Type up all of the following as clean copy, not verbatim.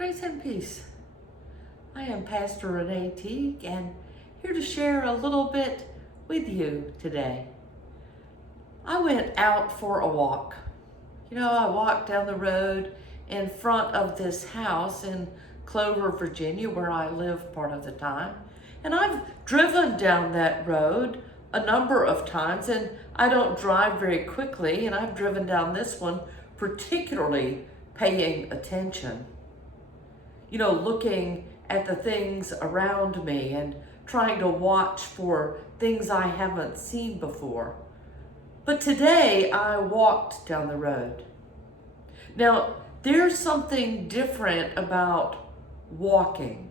Grace and peace. I am Pastor ReNe'e Teague and here to share a little bit with you today. I went out for a walk. I walked down the road in front of this house in Clover, Virginia, where I live part of the time. And I've driven down that road a number of times, and I don't drive very quickly, and I've driven down this one particularly paying attention. Looking at the things around me and trying to watch for things I haven't seen before. But today I walked down the road. Now, there's something different about walking.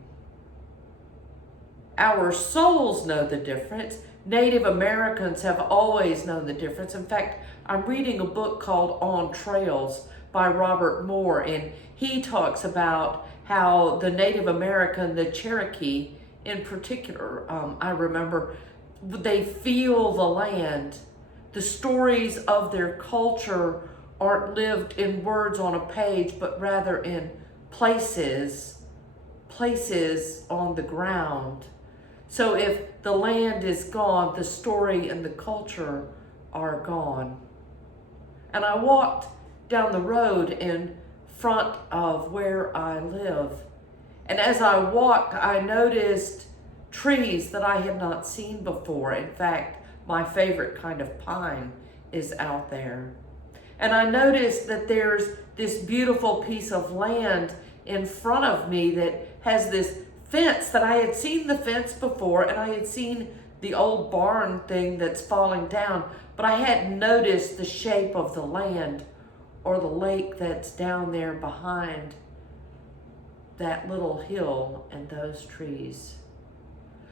Our souls know the difference. Native Americans have always known the difference. In fact, I'm reading a book called On Trails by Robert Moore, and he talks about how the Native American, the Cherokee in particular, I remember, they feel the land. The stories of their culture aren't lived in words on a page, but rather in places on the ground. So if the land is gone, the story and the culture are gone. And I walked down the road in front of where I live. And as I walked, I noticed trees that I had not seen before. In fact, my favorite kind of pine is out there. And I noticed that there's this beautiful piece of land in front of me that has this fence that I had seen the fence before, and I had seen the old barn thing that's falling down, but I hadn't noticed the shape of the land or the lake that's down there behind that little hill and those trees.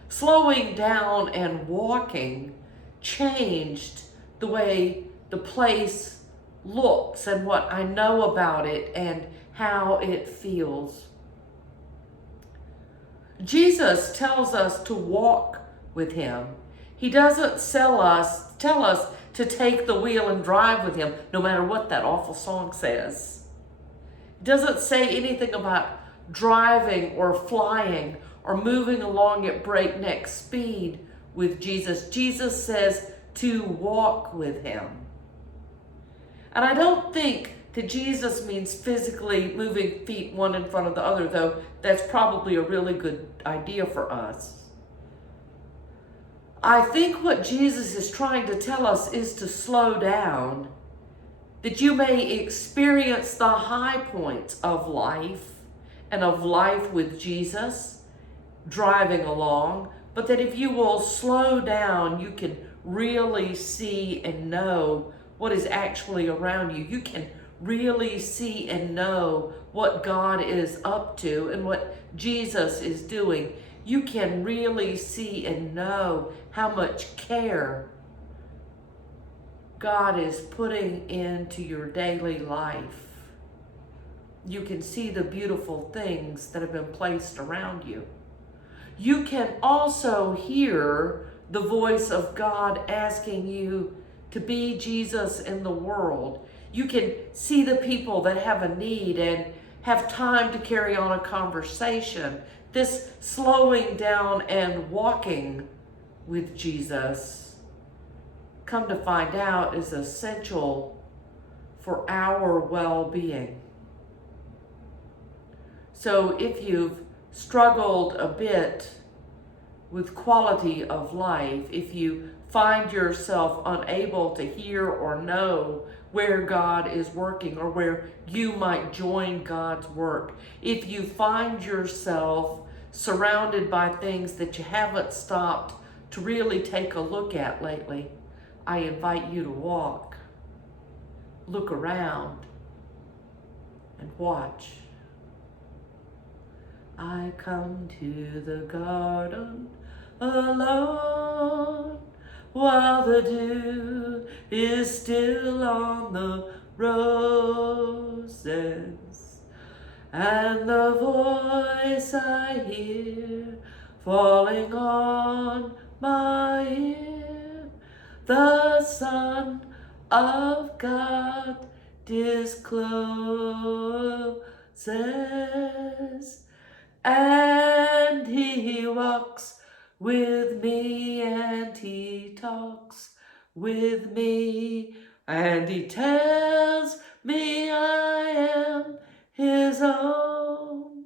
Slowing down and walking changed the way the place looks and what I know about it and how it feels. Jesus tells us to walk with him. He doesn't tell us to take the wheel and drive with him, no matter what that awful song says. It doesn't say anything about driving or flying or moving along at breakneck speed with Jesus. Jesus says to walk with him. And I don't think that Jesus means physically moving feet one in front of the other, though that's probably a really good idea for us. I think what Jesus is trying to tell us is to slow down, that you may experience the high points of life and of life with Jesus, driving along, but that if you will slow down, you can really see and know what is actually around you. You can really see and know what God is up to and what Jesus is doing. You can really see and know how much care God is putting into your daily life. You can see the beautiful things that have been placed around you. You can also hear the voice of God asking you to be Jesus in the world. You can see the people that have a need and have time to carry on a conversation. This slowing down and walking with Jesus, come to find out, is essential for our well-being. So if you've struggled a bit with quality of life, if you find yourself unable to hear or know where God is working or where you might join God's work, if you find yourself surrounded by things that you haven't stopped to really take a look at lately, I invite you to walk, look around, and watch. I come to the garden alone while the dew is still on the roses, and the voice I hear falling on my ear, the Son of God discloses. And he walks with me, and he talks with me, and he tells me I am his own.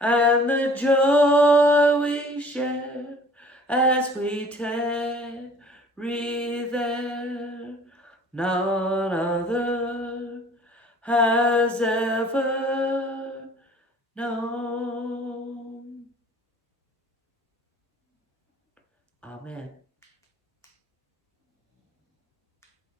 And the joy we share as we tarry there, none other has ever known. Amen.